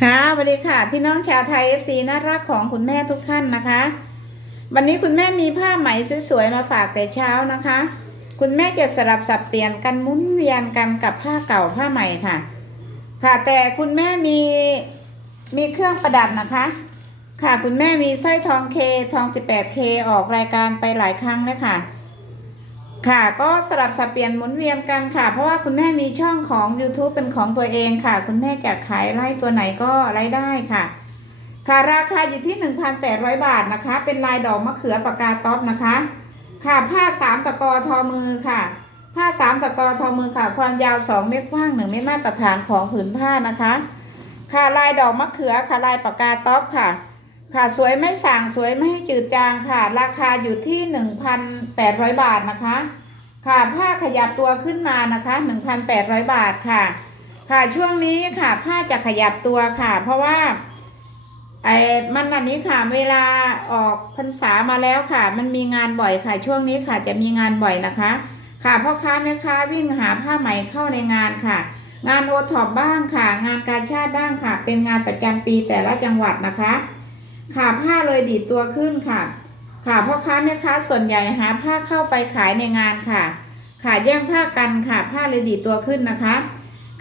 ค่ะสวัสดีค่ะ พี่น้องชาวไทย FC น่ารักของคุณแม่ทุกท่านนะคะ วันนี้คุณแม่มีผ้าไหมสวยๆมาฝากแต่เช้านะคะ คุณแม่จะสลับสับเปลี่ยนกันมุนเวียนกันกับผ้าเก่าผ้าใหม่ค่ะ ค่ะแต่คุณแม่มีมีเครื่องประดับนะคะ ค่ะคุณแม่มีสร้อยทองเคทอง 18K ออกรายการไปหลายครั้งแล้วค่ะ ค่ะก็สลับสับเปลี่ยนหมุนเวียนกันค่ะ เพราะว่าคุณแม่มีช่องของ YouTube เป็นของตัวเองค่ะ คุณแม่จะขายไล่ตัวไหนก็ไล่ได้ค่ะ ค่ะราคาอยู่ที่ 1,800 บาทนะคะ เป็นลายดอกมะเขือปากกาต๊อปนะคะ ค่ะผ้าสามตะกอทอมือค่ะ ผ้าสามตะกอทอมือค่ะ ความยาว 2 เมตรกว้าง 1 เมตรมาตรฐานของผืนผ้านะคะ ค่ะลายดอกมะเขือค่ะลายปากกาต๊อปค่ะ ค่ะสวยไม่สางสวยไม่ให้จืดจางค่ะ ราคาอยู่ที่ 1,800 บาทนะคะ ค่ะผ้าขยับตัวขึ้นมานะคะ 1,800 บาทค่ะ ค่ะช่วงนี้ค่ะผ้าจะขยับตัวค่ะ เพราะว่าไอ้มันอันนี้ค่ะเวลาออกพรรษามาแล้วค่ะ มันมีงานบ่อยค่ะ ช่วงนี้ค่ะจะมีงานบ่อยนะคะ ค่ะพ่อค้าแม่ค้าวิ่งหาผ้าไหมเข้าในงานค่ะ งานโอท็อปบ้างค่ะ งานการชาติบ้างค่ะ เป็นงานประจำปีแต่ละจังหวัดนะคะ ค่ะผ้าเลยดีดตัวขึ้นค่ะ ค่ะพ่อค้าแม่ค้าส่วนใหญ่หาผ้าเข้าไปขายในงานค่ะ ค่ะแย่งผ้ากันค่ะ ผ้าเลยดีดตัวขึ้นนะคะ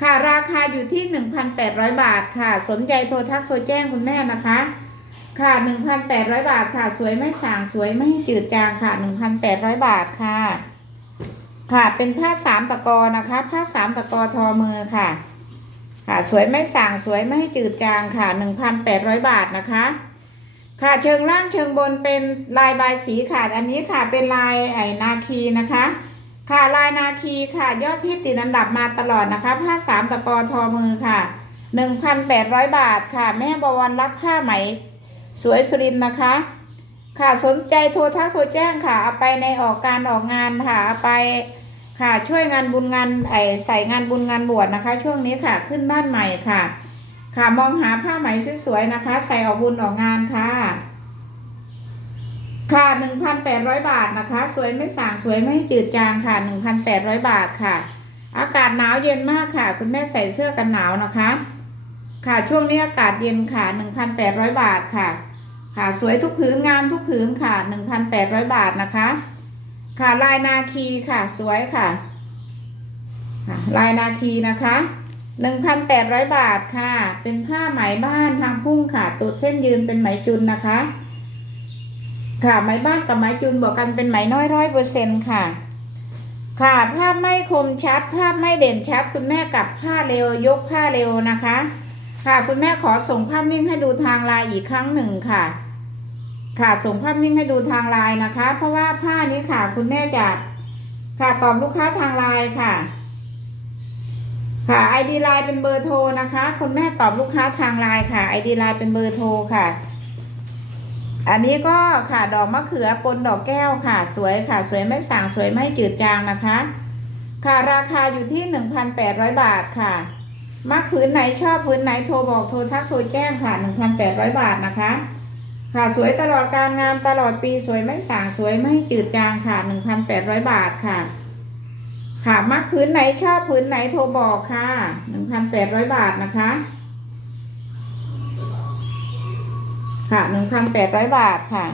ค่ะราคาอยู่ที่ 1,800 บาทค่ะ สนใจโทรทักโทรแจ้งคุณแม่นะคะ ค่ะ 1,800 บาทค่ะ สวยไม่ส่างสวยไม่จืดจางค่ะ 1,800 บาทค่ะ ค่ะเป็นผ้าสามตะกอนะคะ ผ้าสามตะกอทอมือค่ะ ค่ะสวยไม่ส่างสวยไม่จืดจางค่ะ 1,800 บาทนะคะ ค่ะเชิงล่างเชิงบนเป็นลายบายสีค่ะ อันนี้ค่ะเป็นลายไอนาคีนะคะ ค่ะลายนาคีค่ะ ยอดที่ติดอันดับมาตลอดนะคะผ้าสามตะกอทอมือค่ะ1,800บาทค่ะ แม่บวรรับผ้าไหมสวยสุรินนะคะ ค่ะสนใจโทรทักโทรแจ้งค่ะ เอาไปในออกการออกงานค่ะเอาไปค่ะช่วยงานบุญงานไอใส่งานบุญงานบวชนะคะ ช่วงนี้ค่ะขึ้นบ้านใหม่ค่ะ ค่ะมองหาผ้าไหมสวยๆนะคะ ใส่ออกบุญออกงานค่ะ ค่ะ1,800บาทนะคะ สวยไม่สางสวยไม่จืดจางค่ะ1,800บาทค่ะ อากาศหนาวเย็นมากค่ะ คุณแม่ใส่เสื้อกันหนาวนะคะ ค่ะช่วงนี้อากาศเย็นค่ะ1,800บาทค่ะ ค่ะสวยทุกผืนงามทุกผืนค่ะ1,800บาทนะคะ ค่ะลายนาคีค่ะสวยค่ะลายนาคีนะคะ 1,800 บาทค่ะ เป็นผ้าไหมบ้านทางพุ่งค่ะตูดเส้นยืนเป็นไหมจุนนะคะ ค่ะไหมบ้านกับไหมจุนบวกกันเป็นไหมน้อยร้อยเปอร์เซ็นต์ค่ะ ค่ะภาพไม่คมชัด ภาพไม่เด่นชัด คุณแม่กับผ้าเร็วยกผ้าเร็วนะคะ ค่ะคุณแม่ขอส่งภาพนิ่งให้ดูทางไลน์อีกครั้งหนึ่งค่ะ ค่ะส่งภาพนิ่งให้ดูทางไลน์นะคะ เพราะว่าผ้านี้ค่ะ คุณแม่จะค่ะตอบลูกค้าทางไลน์ค่ะ ค่ะ ID ไลน์เป็นเบอร์โทรนะคะ คุณแม่ตอบลูกค้าทางไลน์ค่ะ ID ไลน์เป็นเบอร์โทรค่ะ อันนี้ก็ค่ะดอกมะเขือปนดอกแก้วค่ะ สวยค่ะ สวยไม่ส่างสวยไม่จืดจางนะคะ ค่ะราคาอยู่ที่ 1,800 บาทค่ะ มักผืนไหนชอบผืนไหนโทรบอกโทรทักโทรแจ้งค่ะ 1,800 บาทนะคะ ค่ะสวยตลอดการงานตลอดปีสวยไม่ส่างสวยไม่จืดจางค่ะ 1,800 บาทค่ะ ค่ะ มักผืนไหนชอบผืนไหนโทรบอกค่ะ1,800บาทนะคะ ค่ะ1,800บาทค่ะ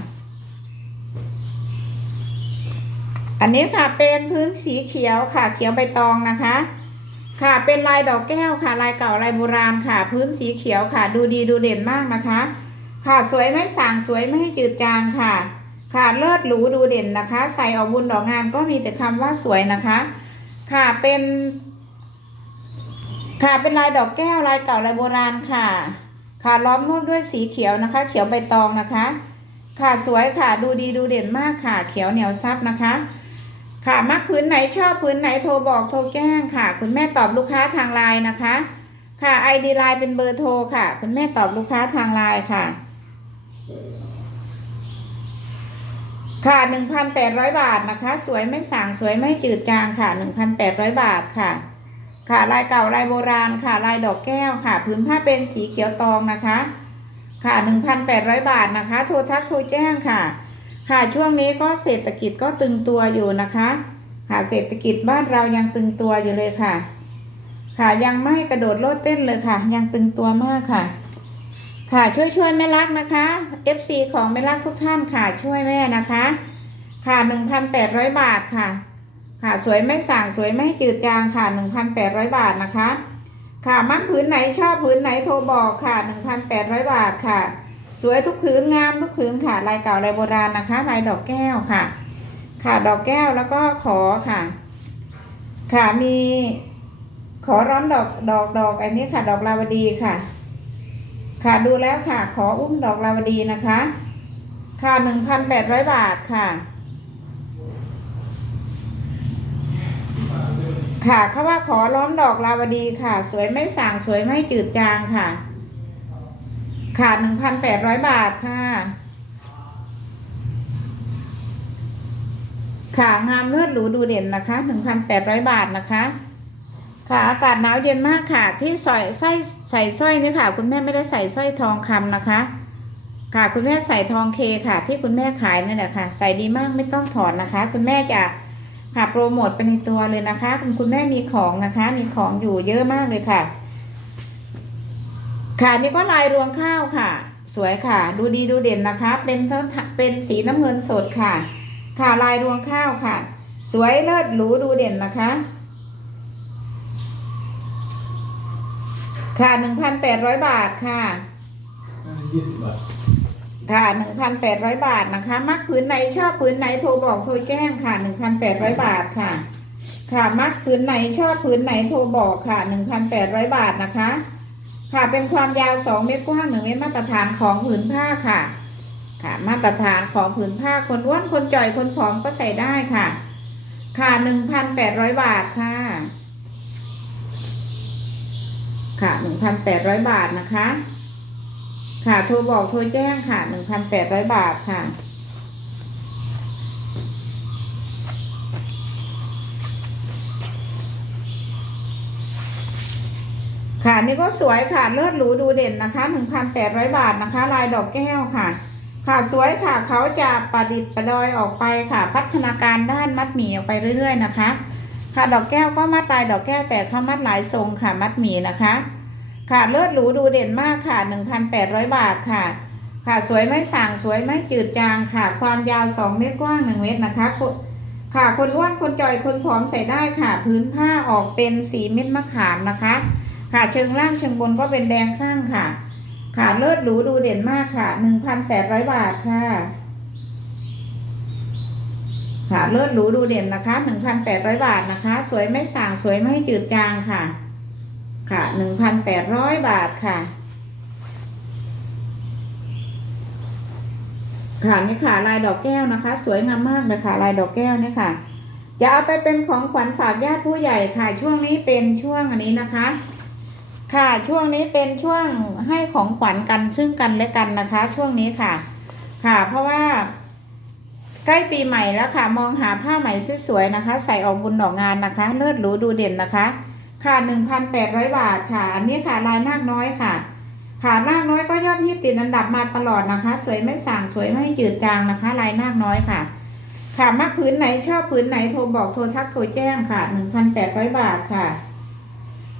อันนี้ค่ะเป็นพื้นสีเขียวค่ะ เขียวใบตองนะคะ ค่ะเป็นลายดอกแก้วค่ะ ลายเก่าลายโบราณค่ะ พื้นสีเขียวค่ะ ดูดีดูเด่นมากนะคะ ค่ะสวยไม่ส่างสวยไม่ให้จืดจางค่ะค่ะเลิศหรูดูเด่นนะคะ ใส่ออกบุญดอกงานก็มีแต่คำว่าสวยนะคะ ค่ะเป็น ค่ะเป็นลายดอกแก้วลายเก่าลายโบราณค่ะ ค่ะล้อมรอบด้วยสีเขียวนะคะ เขียวใบตองนะคะ ค่ะสวยค่ะดูดีดูเด่นมากค่ะ เขียวเหนียวซับนะคะ ค่ะมักพื้นไหนชอบพื้นไหนโทรบอกโทรแจ้งค่ะ คุณแม่ตอบลูกค้าทางไลน์นะคะ ค่ะ ID ไลน์เป็นเบอร์โทรค่ะ คุณแม่ตอบลูกค้าทางไลน์ค่ะ ค่ะ 1,800 บาทนะคะ สวยไม่สางสวยไม่จืดจางค่ะ 1,800 บาทค่ะ ค่ะลายเก่าลายโบราณค่ะลายดอกแก้วค่ะพื้นผ้าเป็นสีเขียวตองนะคะ ค่ะ 1,800 บาทนะคะ โทรทักโทรแจ้งค่ะ ค่ะช่วงนี้ก็เศรษฐกิจก็ตึงตัวอยู่นะคะค่ะเศรษฐกิจบ้านเรายังตึงตัวอยู่เลยค่ะ ค่ะยังไม่กระโดดโลดเต้นเลยค่ะ ยังตึงตัวมากค่ะ ค่ะช่วยช่วยแม่รักนะคะ FC ของแม่รักทุกท่านค่ะช่วยแม่นะคะ ค่ะ1,800บาทค่ะ ค่ะสวยไม่สั่งสวยไม่จืดจางค่ะ1,800บาทนะคะ ค่ะมักผืนไหนชอบผืนไหนโทรบอกค่ะ1,800บาทค่ะ สวยทุกผืนงามทุกผืนค่ะลายเก่าลายโบราณนะคะลายดอกแก้วค่ะ ค่ะดอกแก้วแล้วก็ขอค่ะ ค่ะมีขอร้อมดอกดอกดอกอันนี้ค่ะ ดอกลาวดีค่ะ ค่ะดูแล้วค่ะ ขออุ้มดอกลาวดีนะคะ ค่ะหนึ่งพันแปดร้อยบาทค่ะ ค่ะเขาว่าขอล้อมดอกลาวดีค่ะ สวยไม่สั่งสวยไม่จืดจางค่ะ ค่ะหนึ่งพันแปดร้อยบาทค่ะ ค่ะงามเลือดหรูดูเด่นนะคะหนึ่งพันแปดร้อยบาทนะคะ ค่ะอากาศหนาวเย็นมากค่ะ ที่ใส่ใส่ใส่สร้อยนี่ค่ะ คุณแม่ไม่ได้ใส่สร้อยทองคำนะคะ ค่ะคุณแม่ใส่ทองเคค่ะ ที่คุณแม่ขายนี่แหละค่ะ ใส่ดีมากไม่ต้องถอดนะคะ คุณแม่จะค่ะโปรโมทไปในตัวเลยนะคะ คุณคุณแม่มีของนะคะ มีของอยู่เยอะมากเลยค่ะ ค่ะนี่ก็ลายรวงข้าวค่ะ สวยค่ะ ดูดีดูเด่นนะคะ เป็นเป็นสีน้ำเงินสดค่ะ ค่ะลายรวงข้าวค่ะ สวยเลิศหรูดูเด่นนะคะ ค่ะหนึ่งพันแปดร้อยบาทค่ะยี่สิบบาทค่ะหนึ่งพันแปดร้อยบาทนะคะ มักผืนไหนชอบผืนไหนโทรบอกโทรแจ้งค่ะหนึ่งพันแปดร้อยบาทค่ะ ค่ะ มักผืนไหนชอบผืนไหนโทรบอกค่ะหนึ่งพันแปดร้อยบาทนะคะ ค่ะเป็นความยาวสองเมตรกว้างหนึ่งเมตรมาตรฐานของผืนผ้าค่ะ ค่ะ มาตรฐานของผืนผ้าคนอ้วนคนจ่อยคนผอมก็ใส่ได้ค่ะ ค่ะหนึ่งพันแปดร้อยบาทค่ะ ค่ะหนึ่งพันแปดร้อยบาทนะคะ ค่ะ โทรบอกโทรแจ้งค่ะหนึ่งพันแปดร้อยบาทค่ะค่ะนี่ก็สวยค่ะเลือดหรูดูเด่นนะคะหนึ่งพันแปดร้อยบาทนะคะ ลายดอกแก้วค่ะ ค่ะสวยค่ะเขาจะประดิษฐ์ประดอยออกไปค่ะ พัฒนาการด้านมัดหมี่ออกไปเรื่อย ๆ นะคะ ค่ะดอกแก้วก็มัดลายดอกแก้วแต่เขามัดหลายทรงค่ะมัดหมีนะคะ ค่ะเลือดหรูดูเด่นมากค่ะ 1,800 บาทค่ะ ค่ะสวยไม่สั่งสวยไม่จืดจางค่ะ ความยาว 2 เมตรกว้าง 1 เมตรนะคะ ค่ะคนอ้วนคนจอยคนผอมใส่ได้ค่ะ พื้นผ้าออกเป็นสีเม็ดมะขามนะคะ ค่ะเชิงล่างเชิงบนก็เป็นแดงข้างค่ะ ค่ะเลือดหรูดูเด่นมากค่ะ 1,800 บาทค่ะ ค่ะเลือดหรูดูเด่นนะคะ1,800บาทนะคะ สวยไม่สั่งสวยไม่จืดจางค่ะ ค่ะหนึ่งพันแปดร้อยบาทค่ะ ค่ะนี่ค่ะลายดอกแก้วนะคะ สวยงามมากเลยค่ะ ลายดอกแก้วเนี่ยค่ะอย่าเอาไปเป็นของขวัญฝากญาติผู้ใหญ่ค่ะ ช่วงนี้เป็นช่วงอันนี้นะคะ ค่ะช่วงนี้เป็นช่วงให้ของขวัญกันซึ่งกันและกันนะคะ ช่วงนี้ค่ะ ค่ะ เพราะว่า ใกล้ปีใหม่แล้วค่ะ มองหาผ้าใหม่สวยๆนะคะ ใส่ออกบุญดอกงานนะคะ เลิศหรูดูเด่นนะคะ ค่ะ 1,800 บาทค่ะ อันนี้ค่ะลายนาคน้อยค่ะ ค่ะนาคน้อยก็ยอดฮิตติดอันดับมาตลอดนะคะ สวยไม่สั่งสวยไม่จืดจางนะคะ ลายนาคน้อยค่ะ ค่ะมักผืนไหนชอบผืนไหนโทรบอกโทรทักโทรแจ้งค่ะ 1,800 บาทค่ะ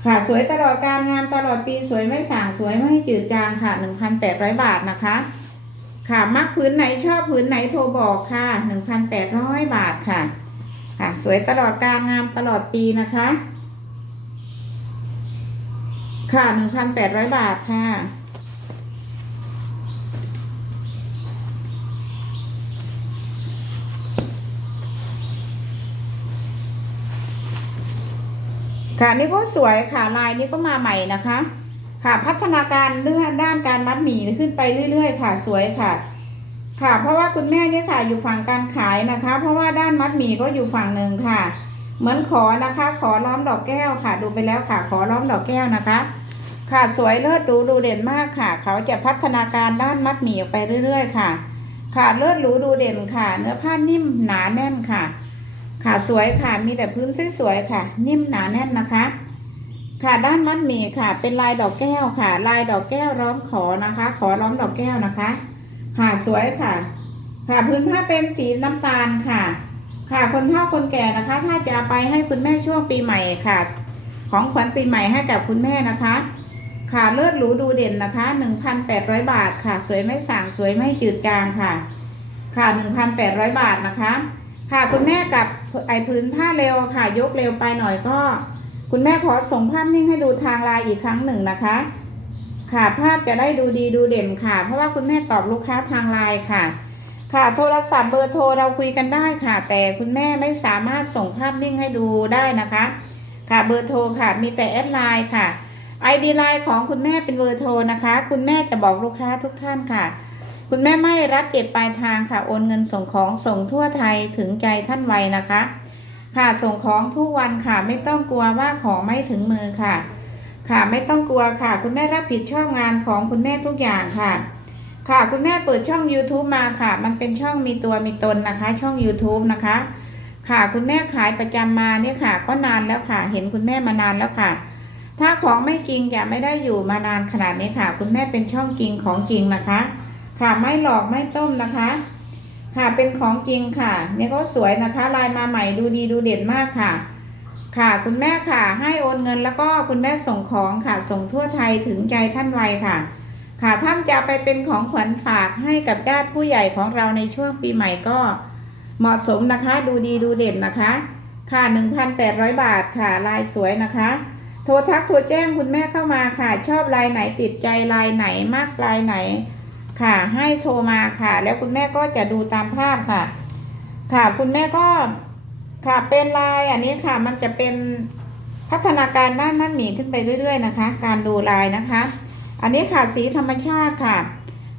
ค่ะสวยตลอดการงานตลอดปีสวยไม่สั่งสวยไม่จืดจางค่ะ 1,800 บาทนะคะ ค่ะมักผืนไหนชอบผืนไหนโทรบอกค่ะ1,800บาทค่ะ ค่ะ สวยตลอดการงานตลอดปีนะคะ ค่ะหนึ่งพันแปดร้อยบาทค่ะค่ะนี่ก็สวยค่ะลายนี้ก็มาใหม่นะคะ ค่ะ พัฒนาการเรื่องด้านการมัดหมี่ขึ้นไปเรื่อย ๆ ค่ะ สวยค่ะ ค่ะ เพราะว่าคุณแม่เนี่ยค่ะอยู่ฝั่งการขายนะคะ เพราะว่าด้านมัดหมี่ก็อยู่ฝั่งหนึ่งค่ะ เหมือนขอนะคะ ขอล้อมดอกแก้วค่ะ ดูไปแล้วค่ะ ขอล้อมดอกแก้วนะคะ ค่ะสวยเลิศดูดูเด่นมากค่ะ เขาจะพัฒนาการด้านมัดหมี่ออกไปเรื่อย ๆ ค่ะ ค่ะเลิศหรูดูเด่นค่ะ เนื้อผ้านิ่มหนาแน่นค่ะ ค่ะสวยค่ะมีแต่พื้นสวยๆค่ะ นิ่มหนาแน่นนะคะ ค่ะด้านมัดหมี่ค่ะ เป็นลายดอกแก้วค่ะ ลายดอกแก้วร้อมขอนะคะ ขอล้อมดอกแก้วนะคะ ค่ะสวยค่ะ ค่ะพื้นผ้าเป็นสีน้ำตาลค่ะ ค่ะคนเฒ่าคนแก่นะคะ ถ้าจะเอาไปให้คุณแม่ช่วงปีใหม่ค่ะ ของขวัญปีใหม่ให้กับคุณแม่นะคะ ค่ะเลือดหรูดูเด่นนะคะ 1,800 บาทค่ะ สวยไม่สั่งสวยไม่จืดจางค่ะ ค่ะ 1,800 บาทนะคะ ค่ะคุณแม่กับไอพื้นผ้าเร็วค่ะ ยกเร็วไปหน่อยก็ คุณแม่ขอส่งภาพนิ่งให้ดูทางไลน์อีกครั้งหนึ่งนะคะ ค่ะภาพจะได้ดูดีดูเด่นค่ะ เพราะว่าคุณแม่ตอบลูกค้าทางไลน์ค่ะ ค่ะโทรศัพท์เบอร์โทรเราคุยกันได้ค่ะ แต่คุณแม่ไม่สามารถส่งภาพนิ่งให้ดูได้นะคะ ค่ะเบอร์โทรค่ะมีแต่แอดไลน์ค่ะ ID ไลน์ของคุณแม่เป็นเบอร์โทรนะคะ คุณแม่จะบอกลูกค้าทุกท่านค่ะ คุณแม่ไม่รับเจ็บปลายทางค่ะ โอนเงินส่งของส่งทั่วไทยถึงใจท่านไวนะคะ ค่ะส่งของทุกวันค่ะ ไม่ต้องกลัวว่าของไม่ถึงมือค่ะ ค่ะไม่ต้องกลัวค่ะ คุณแม่รับผิดชอบงานของคุณแม่ทุกอย่างค่ะ ค่ะคุณแม่เปิดช่อง YouTube มาค่ะ มันเป็นช่องมีตัวมีตนนะคะ ช่อง YouTube นะคะ ค่ะคุณแม่ขายประจำมาเนี่ยค่ะ ก็นานแล้วค่ะ เห็นคุณแม่มานานแล้วค่ะ ถ้าของไม่จริงจะไม่ได้อยู่มานานขนาดนี้ค่ะ คุณแม่เป็นช่องจริงของจริงนะคะ ค่ะไม่หลอกไม่ต้มนะคะ ค่ะเป็นของจริงค่ะ เนี่ยก็สวยนะคะลายมาใหม่ดูดีดูเด่นมากค่ะ ค่ะคุณแม่ค่ะ ให้โอนเงินแล้วก็คุณแม่ส่งของค่ะ ส่งทั่วไทยถึงใจท่านไวค่ะ ค่ะท่านจะไปเป็นของขวัญฝากให้กับญาติผู้ใหญ่ของเราในช่วงปีใหม่ก็ เหมาะสมนะคะดูดีดูเด่นนะคะ ค่ะ 1,800 บาทค่ะลายสวยนะคะโทรทักโทรแจ้งคุณแม่เข้ามาค่ะ ชอบลายไหนติดใจลายไหนมากลายไหน ค่ะ ให้โทรมาค่ะ แล้วคุณแม่ก็จะดูตามภาพค่ะ ค่ะคุณแม่ก็ค่ะเป็นลายอันนี้ค่ะ มันจะเป็นพัฒนาการด้านมัดหมีขึ้นไปเรื่อย ๆ นะคะ การดูลายนะคะ อันนี้ค่ะสีธรรมชาติค่ะ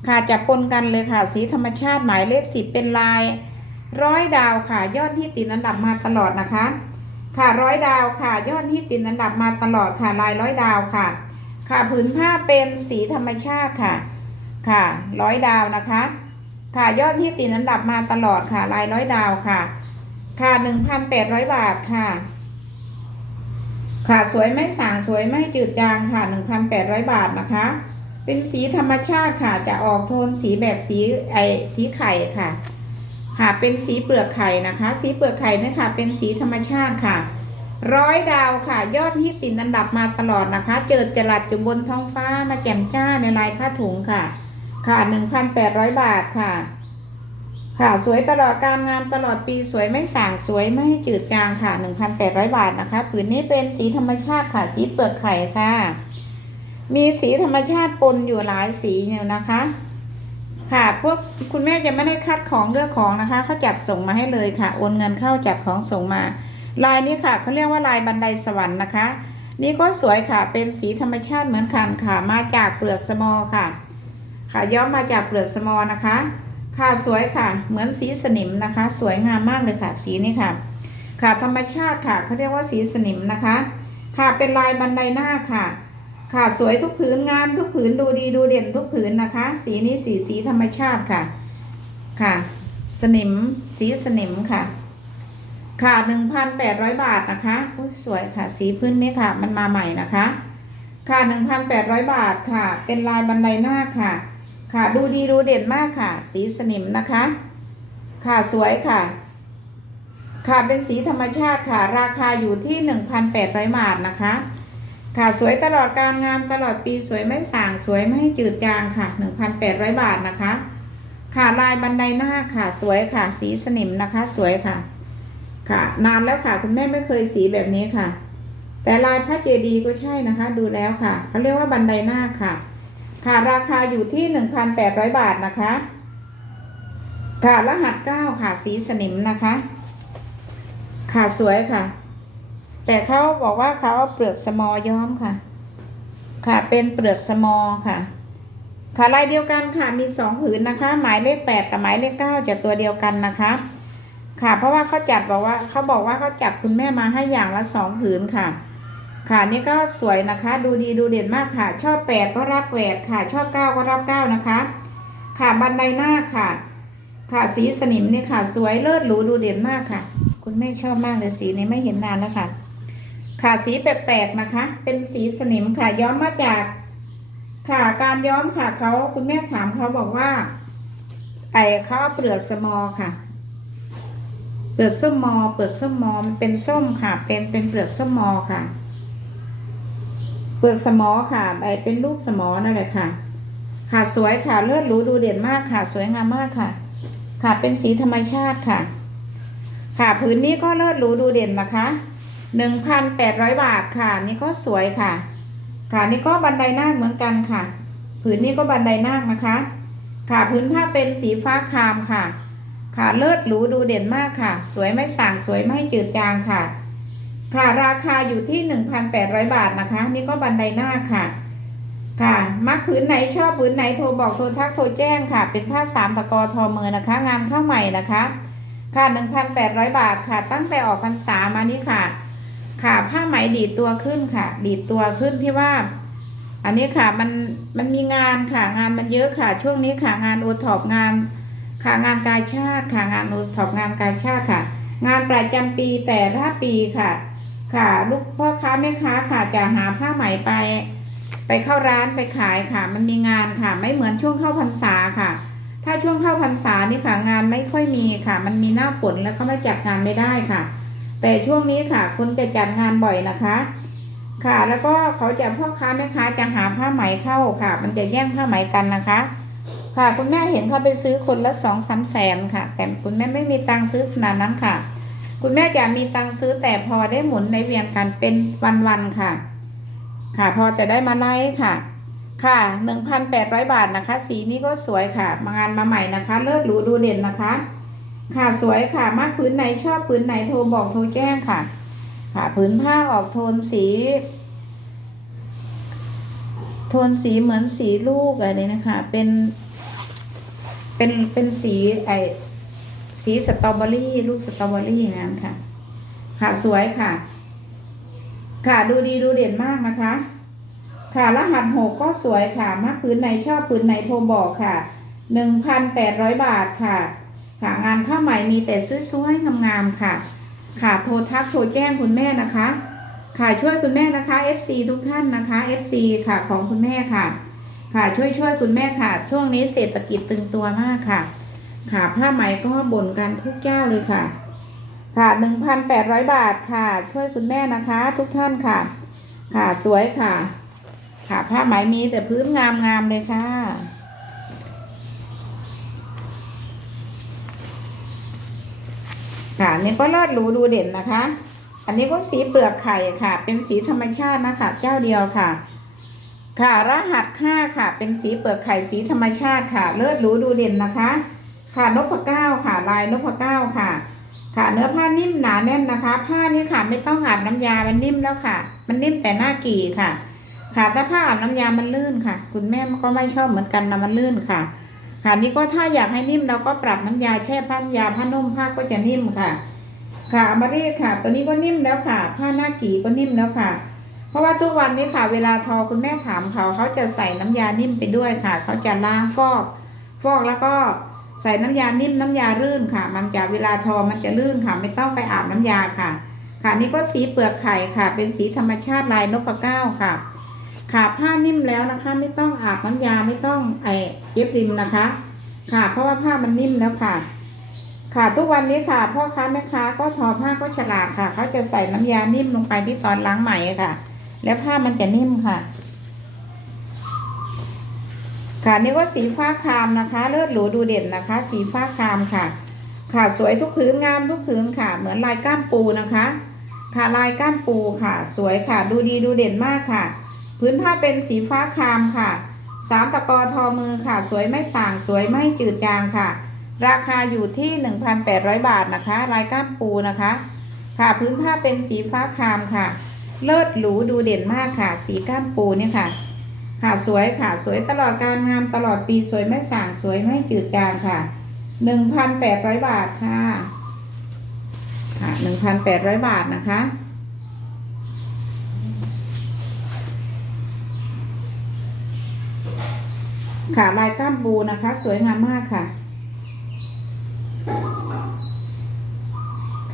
ค่ะจะปนกันเลยค่ะสีธรรมชาติหมายเลขสิบเป็นลายร้อยดาวค่ะ ยอดที่ติดอันดับมาตลอดนะคะ ค่ะร้อยดาวค่ะ ยอดที่ติดอันดับมาตลอดค่ะลายร้อยดาวค่ะ ค่ะผืนผ้าเป็นสีธรรมชาติค่ะ ค่ะร้อยดาวนะคะ ค่ะยอดที่ติดอันดับมาตลอดค่ะลายร้อยดาวค่ะ ค่ะหนึ่งพันแปดร้อยบาทค่ะ ค่ะสวยไม่สางสวยไม่จืดจางค่ะหนึ่งพันแปดร้อยบาทนะคะ เป็นสีธรรมชาติค่ะจะออกโทนสีแบบสีไอสีไข่ค่ะ ค่ะเป็นสีเปลือกไข่นะคะ สีเปลือกไข่นี่ค่ะเป็นสีธรรมชาติค่ะร้อยดาวค่ะ ยอดฮิตติดอันดับมาตลอดนะคะ เจิดจรัสอยู่บนท้องฟ้ามาแจ่มจ้าในลายผ้าถุงค่ะ ค่ะหนึ่งพันแปดร้อยบาทค่ะ ค่ะสวยตลอดการงานตลอดปีสวยไม่สางสวยไม่จืดจางค่ะหนึ่งพันแปดร้อยบาทนะคะ ผืนนี้เป็นสีธรรมชาติค่ะ สีเปลือกไข่ค่ะ มีสีธรรมชาติปนอยู่หลายสีเนี่ยนะคะ ค่ะพวกคุณแม่จะไม่ได้คัดของเลือกของนะคะเขาจัดส่งมาให้เลยค่ะโอนเงินเข้าจัดของส่งมา ลายนี้ค่ะเขาเรียกว่าลายบันไดสวรรค์นะคะ นี่ก็สวยค่ะเป็นสีธรรมชาติเหมือนกันค่ะ มาจากเปลือกสมอค่ะ ค่ะย้อมมาจากเปลือกสมอนะคะ ค่ะสวยค่ะ เหมือนสีสนิมนะคะ สวยงามมากเลยค่ะ สีนี้ค่ะ ค่ะธรรมชาติค่ะเขาเรียกว่าสีสนิมนะคะ ค่ะเป็นลายบันไดหน้าค่ะ ค่ะสวยทุกผืนงามทุกผืนดูดีดูเด่นทุกผืนนะคะ สีนี้สีสีธรรมชาติค่ะ ค่ะ สนิมสีสนิมค่ะค่ะหนึ่งพันแปดร้อยบาทนะคะอุ๊ยสวยค่ะ สีพื้นนี้ค่ะ มันมาใหม่นะคะ ค่ะหนึ่งพันแปดร้อยบาทค่ะ เป็นลายบันไดหน้าค่ะ ค่ะ ดูดีดูเด่นมากค่ะ สีสนิมนะคะ ค่ะสวยค่ะ ค่ะเป็นสีธรรมชาติค่ะ ราคาอยู่ที่หนึ่งพันแปดร้อยบาทนะคะ ค่ะสวยตลอดการงามตลอดปีสวยไม่สางสวยไม่จืดจางค่ะหนึ่งพันแปดร้อยบาทนะคะ ค่ะลายบันไดหน้าค่ะ สวยค่ะ สีสนิมนะคะ สวยค่ะ ค่ะ นานแล้วค่ะ คุณแม่ไม่เคยสีแบบนี้ค่ะ แต่ลายพระเจดีย์ก็ใช่นะคะ ดูแล้วค่ะเขาเรียกว่าบันไดหน้าค่ะ ค่ะราคาอยู่ที่หนึ่งพันแปดร้อยบาทนะคะ ค่ะรหัสเก้าค่ะสีสนิมนะคะ ค่ะสวยค่ะ แต่เขาบอกว่าเขาเอาเปลือกสมอย้อมค่ะ ค่ะเป็นเปลือกสมอค่ะ ค่ะลายเดียวกันค่ะมีสองผืนนะคะ หมายเลขแปดกับหมายเลขเก้าจะตัวเดียวกันนะคะ ค่ะเพราะว่าเขาจัดบอกว่าเขาบอกว่าเขาจัดคุณแม่มาให้อย่างละสองผืนค่ะ ค่ะนี่ก็สวยนะคะ ดูดีดูเด่นมากค่ะ ชอบแปดก็รับแปดค่ะ ชอบเก้าก็รับเก้านะคะ ค่ะบันไดหน้าค่ะ ค่ะสีสนิมนี่ค่ะ สวยเลิศหรูดูเด่นมากค่ะ คุณแม่ชอบมากเลยสีนี้ไม่เห็นนานแล้วค่ะ ค่ะสีแปลกๆนะคะ เป็นสีสนิมค่ะย้อมมาจาก ค่ะการย้อมค่ะเขาคุณแม่ถามเขาบอกว่าไอเขาเอาเปลือกสมอค่ะเปลือกส้มมอ เปลือกส้มมอมันเป็นส้มค่ะ เป็นเป็นเปลือกส้มมอค่ะ เปลือกสมอค่ะไอเป็นลูกสมอนั่นแหละค่ะ ค่ะสวยค่ะเลือดหรูดูเด่นมากค่ะ สวยงามมากค่ะ ค่ะเป็นสีธรรมชาติค่ะ ค่ะผืนนี้ก็เลิศหรูดูเด่นนะคะหนึ่งพันแปดร้อยบาทค่ะ นี่ก็สวยค่ะ ค่ะนี่ก็บันไดนาคเหมือนกันค่ะ ผืนนี้ก็บันไดนาคนะคะ ค่ะพื้นผ้าเป็นสีฟ้าครามค่ะ ค่ะเลิศหรูดูเด่นมากค่ะ สวยไม่สั่งสวยไม่จืดจางค่ะ ค่ะราคาอยู่ที่ 1,800 บาทนะคะ นี่ก็บันไดหน้าค่ะ ค่ะ มักผืนไหนชอบผืนไหนโทรบอกโทรทักโทรแจ้งค่ะ เป็นผ้าสามตะกอทอมือนะคะ งานเข้าใหม่นะคะ ค่ะ 1,800 บาทค่ะ ตั้งแต่ออกพรรษามานี่ค่ะ ค่ะผ้าไหมดีดตัวขึ้นค่ะ ดีดตัวขึ้นที่ว่า อันนี้ค่ะมันมันมีงานค่ะงานมันเยอะค่ะ ช่วงนี้ค่ะงานโอท็อปงาน ค่ะงานกายชาติค่ะงานโอท็อปงานกายชาติค่ะ งานประจำปีแต่ละปีค่ะ ค่ะ ลูกพ่อค้าแม่ค้าค่ะจะหาผ้าไหมไป ไปเข้าร้านไปขายค่ะ มันมีงานค่ะ ไม่เหมือนช่วงเข้าพรรษาค่ะ ถ้าช่วงเข้าพรรษานี่ค่ะ งานไม่ค่อยมีค่ะ มันมีหน้าฝนแล้วก็ไม่จัดงานไม่ได้ค่ะ แต่ช่วงนี้ค่ะคุณจะจัดงานบ่อยนะคะ ค่ะ แล้วก็เขาจะพ่อค้าแม่ค้าจะหาผ้าไหมเข้าค่ะ มันจะแย่งผ้าไหมกันนะคะค่ะคุณแม่เห็นเขาไปซื้อคนละสองสามแสนค่ะ แต่คุณแม่ไม่มีตังค์ซื้อขนาดนั้นค่ะ คุณแม่จะมีตังค์ซื้อแต่พอได้หมุนในเวียนกันเป็นวันๆค่ะ ค่ะ พอจะได้มาไล่ค่ะ ค่ะหนึ่งพันแปดร้อยบาทนะคะ สีนี้ก็สวยค่ะ มางานมาใหม่นะคะ เลิศหรูดูเด่นนะคะ ค่ะสวยค่ะ มากพื้นไหนชอบพื้นไหนโทรบอกโทรแจ้งค่ะ ค่ะพื้นผ้าออกโทนสี โทนสีเหมือนสีลูกอะไรนะคะ เป็น เป็นเป็นสีไอ สีสตรอเบอรี่ลูกสตรอเบอรี่อย่างนั้นค่ะ ค่ะสวยค่ะ ค่ะดูดีดูเด่นมากนะคะ ค่ะรหัสหกก็สวยค่ะมากพื้นไหนชอบพื้นไหนโทรบอกค่ะหนึ่งพันแปดร้อยบาทค่ะ ค่ะงานข้าวใหม่มีแต่สวยๆงามๆค่ะ ค่ะโทรทักโทรแจ้งคุณแม่นะคะ ค่ะช่วยคุณแม่นะคะ FC ทุกท่านนะคะ FC ค่ะของคุณแม่ค่ะ ค่ะช่วยช่วยคุณแม่ค่ะ ช่วงนี้เศรษฐกิจตึงตัวมากค่ะ ค่ะผ้าไหมก็บ่นกันทุกเจ้าเลยค่ะ ค่ะหนึ่งพันแปดร้อยบาทค่ะ ช่วยคุณแม่นะคะ ทุกท่านค่ะ ค่ะสวยค่ะ ค่ะผ้าไหมมีแต่พื้นงามๆเลยค่ะค่ะนี่ก็เลิศหรูดูเด่นนะคะ อันนี้ก็สีเปลือกไข่ค่ะ เป็นสีธรรมชาตินะคะ เจ้าเดียวค่ะ ค่ะรหัสค่าค่ะ เป็นสีเปลือกไข่สีธรรมชาติค่ะ เลิศหรูดูเด่นนะคะ ค่ะนพเก้าค่ะ ลายนพเก้าค่ะ ค่ะ เนื้อผ้านิ่มหนาแน่นนะคะ ผ้านี้ค่ะ ไม่ต้องอาบน้ำยา มันนิ่มแล้วค่ะ มันนิ่มแต่หน้ากี่ค่ะ ค่ะถ้าผ้าอาบน้ำยา มันลื่นค่ะ คุณแม่ก็ไม่ชอบเหมือนกันนะมันลื่นค่ะ ค่ะนี่ก็ถ้าอยากให้นิ่มเราก็ปรับน้ำยาแช่ผ้าน้ำยาผ้านุ่มผ้าก็จะนิ่มค่ะ ค่ะอามารีค่ะ ตัวนี้ก็นิ่มแล้วค่ะ ผ้าหน้ากี่ก็นิ่มแล้วค่ะ เพราะว่าทุกวันนี้ค่ะ เวลาทอคุณแม่ถามเขาเขาจะใส่น้ำยานิ่มไปด้วยค่ะ เขาจะล้างฟอก ฟอกแล้วก็ ใส่น้ำยานิ่มน้ำยาลื่นค่ะ มันจะเวลาทอมันจะลื่นค่ะ ไม่ต้องไปอาบน้ำยาค่ะ ค่ะนี่ก็สีเปลือกไข่ค่ะ เป็นสีธรรมชาติลายนพเก้าค่ะ ค่ะผ้านิ่มแล้วนะคะ ไม่ต้องอาบน้ำยาไม่ต้องไอเย็บริมนะคะ ค่ะ เพราะว่าผ้ามันนิ่มแล้วค่ะ ค่ะทุกวันนี้ค่ะพ่อค้าแม่ค้าก็ทอผ้าก็ฉลาดค่ะเขาจะใส่น้ำยานิ่มลงไปที่ตอนล้างไหมค่ะ แล้วผ้ามันจะนิ่มค่ะ ค่ะนี่ก็สีฟ้าครามนะคะ เลิศหรูดูเด่นนะคะ สีฟ้าครามค่ะ ค่ะสวยทุกผืนงามทุกผืนค่ะ เหมือนลายก้ามปูนะคะ ค่ะลายก้ามปูค่ะ สวยค่ะ ดูดีดูเด่นมากค่ะ พื้นผ้าเป็นสีฟ้าครามค่ะสามตะกอทอมือค่ะ สวยไม่ส่างสวยไม่จืดจางค่ะ ราคาอยู่ที่ 1,800 บาทนะคะ ลายก้ามปูนะคะ ค่ะพื้นผ้าเป็นสีฟ้าครามค่ะ เลิศหรูดูเด่นมากค่ะ สีก้ามปูเนี่ยค่ะ ค่ะสวยค่ะ สวยตลอดการงามตลอดปีสวยไม่ส่างสวยไม่จืดจางค่ะ1,800บาทค่ะ ค่ะ1,800บาทนะคะค่ะลายก้ามปูนะคะ สวยงามมากค่ะ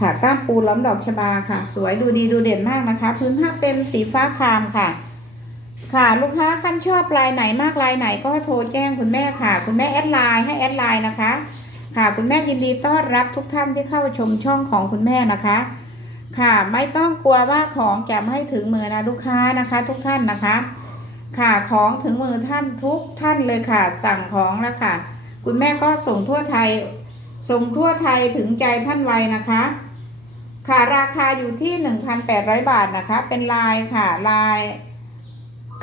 ค่ะก้ามปูล้อมดอกชบาค่ะ สวยดูดีดูเด่นมากนะคะ พื้นผ้าเป็นสีฟ้าครามค่ะ ค่ะลูกค้าขั้นชอบลายไหนมากลายไหนก็โทรแจ้งคุณแม่ค่ะ คุณแม่แอดไลน์ให้แอดไลน์นะคะ ค่ะคุณแม่ยินดีต้อนรับทุกท่านที่เข้าชมช่องของคุณแม่นะคะ ค่ะไม่ต้องกลัวว่าของจะไม่ถึงมือนะลูกค้านะคะ ทุกท่านนะคะ ค่ะของถึงมือท่านทุกท่านเลยค่ะ สั่งของแล้วค่ะ คุณแม่ก็ส่งทั่วไทย ส่งทั่วไทยถึงใจท่านไวนะคะ ค่ะราคาอยู่ที่ 1,800 บาทนะคะ เป็นลายค่ะลาย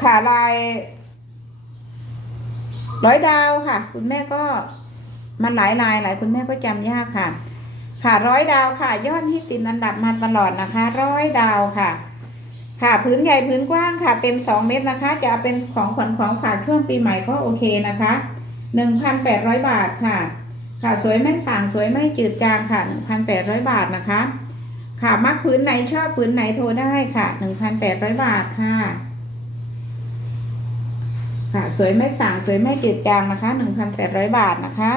ค่ะลาย ร้อยดาวค่ะ คุณแม่ก็มันหลายลายหลายคุณแม่ก็จำยากค่ะ ค่ะร้อยดาวค่ะ ยอดที่ติดอันดับมาตลอดนะคะ ร้อยดาวค่ะ ค่ะพื้นใหญ่พื้นกว้างค่ะ เต็มสองเมตรนะคะ จะเป็นของขวัญของฝากช่วงปีใหม่ก็โอเคนะคะหนึ่งพันแปดร้อยบาทค่ะ ค่ะสวยไม่ส่างสวยไม่จืดจางค่ะหนึ่งพันแปดร้อยบาทนะคะ ค่ะมักพื้นไหนชอบพื้นไหนโทรได้ค่ะหนึ่งพันแปดร้อยบาทค่ะ ค่ะสวยไม่สั่งสวยไม่จืดจางนะคะหนึ่งพันแปดร้อยบาทนะคะ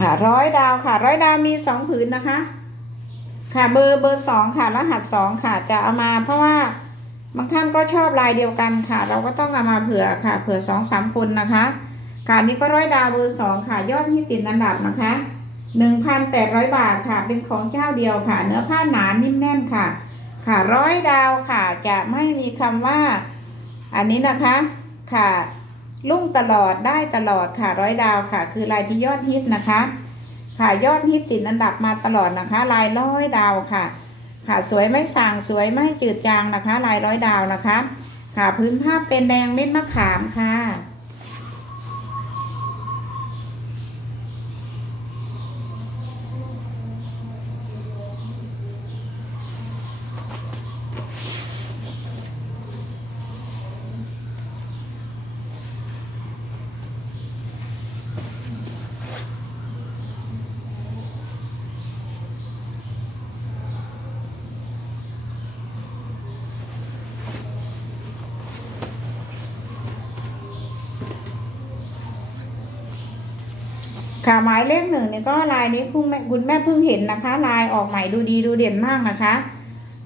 ค่ะร้อยดาวค่ะ ร้อยดาวมีสองผืนนะคะ ค่ะเบอร์เบอร์สองค่ะ รหัสสองค่ะ จะเอามาเพราะว่าบางท่านก็ชอบลายเดียวกันค่ะ เราก็ต้องเอามาเผื่อค่ะ เผื่อสองสามคนนะคะค่ะนนี้ก็ร้อยดาวเบอร์สองค่ะ ยอดที่ติดอันดับนะคะหนึ่งพันแปดร้อยบาทค่ะ เป็นของเจ้าเดียวค่ะ เนื้อผ้าหนานิ่มแน่นค่ะ ค่ะร้อยดาวค่ะจะไม่มีคำว่า อันนี้นะคะค่ะลุ่งตลอดได้ตลอดค่ะร้อยดาวค่ะ คือลายที่ยอดฮิตนะคะ ค่ะยอดฮิตติดอันดับมาตลอดนะคะ ลายร้อยดาวค่ะ ค่ะสวยไม่ส่างสวยไม่จืดจางนะคะ ลายร้อยดาวนะคะ ค่ะพื้นผ้าเป็นแดงเม็ดมะขามค่ะ ค่ะหมายเลขหนึ่งนี่ก็ลายนี้คุณแม่คุณแม่เพิ่งเห็นนะคะ ลายออกใหม่ดูดีดูเด่นมากนะคะ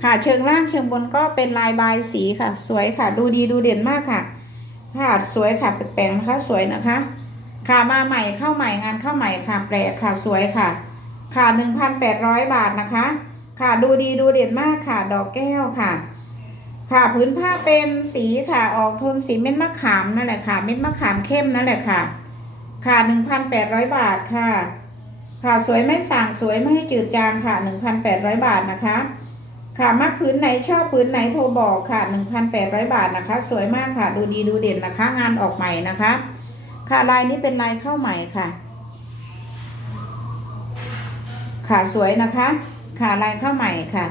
ค่ะเชิงล่างเชิงบนก็เป็นลายบายสีค่ะ สวยค่ะ ดูดีดูเด่นมากค่ะค่ะสวยค่ะแปลกๆนะคะสวยนะคะ ค่ะมาใหม่เข้าใหม่งานเข้าใหม่ค่ะแปลกค่ะสวยค่ะ ค่ะหนึ่งพันแปดร้อยบาทนะคะ ค่ะดูดีดูเด่นมากค่ะ ดอกแก้วค่ะ ค่ะพื้นผ้าเป็นสีค่ะออกโทนสีเม็ดมะขามนั่นแหละค่ะ เม็ดมะขามเข้มนั่นแหละค่ะ ค่ะหนึ่งพันแปดร้อยบาทค่ะ ค่ะสวยไม่สั่งสวยไม่ให้จืดจางค่ะหนึ่งพันแปดร้อยบาทนะคะ ค่ะมักพื้นไหนชอบพื้นไหนโทรบอกค่ะหนึ่งพันแปดร้อยบาทนะคะ สวยมากค่ะ ดูดีดูเด่นนะคะ งานออกใหม่นะคะ ค่ะลายนี้เป็นลายเข้าใหม่ค่ะ ค่ะสวยนะคะ ค่ะลายเข้าใหม่ค่ะ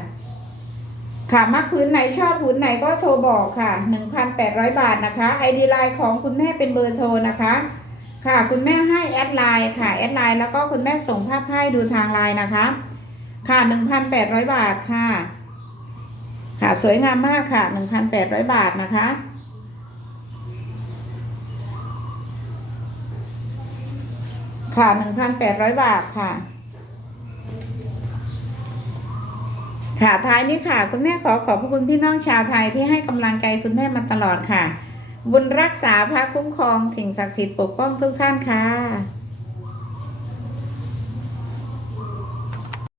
ค่ะมักพื้นไหนชอบพื้นไหนก็โทรบอกค่ะหนึ่งพันแปดร้อยบาทนะคะไอดีไลน์ของคุณแม่เป็นเบอร์โทรนะคะ ค่ะคุณแม่ให้แอดไลน์ค่ะแอดไลน์แล้วก็คุณแม่ส่งภาพให้ดูทางไลน์นะคะ ค่ะหนึ่งพันแปดร้อยบาทค่ะ ค่ะสวยงามมากค่ะหนึ่งพันแปดร้อยบาทนะคะ ค่ะหนึ่งพันแปดร้อยบาทค่ะ ค่ะท้ายนี้ค่ะ คุณแม่ขอขอบพระคุณพี่น้องชาวไทยที่ให้กำลังใจคุณแม่มาตลอดค่ะ บุญรักษาพระคุ้มครองสิ่งศักดิ์สิทธิ์ปกป้องทุกท่านค่ะ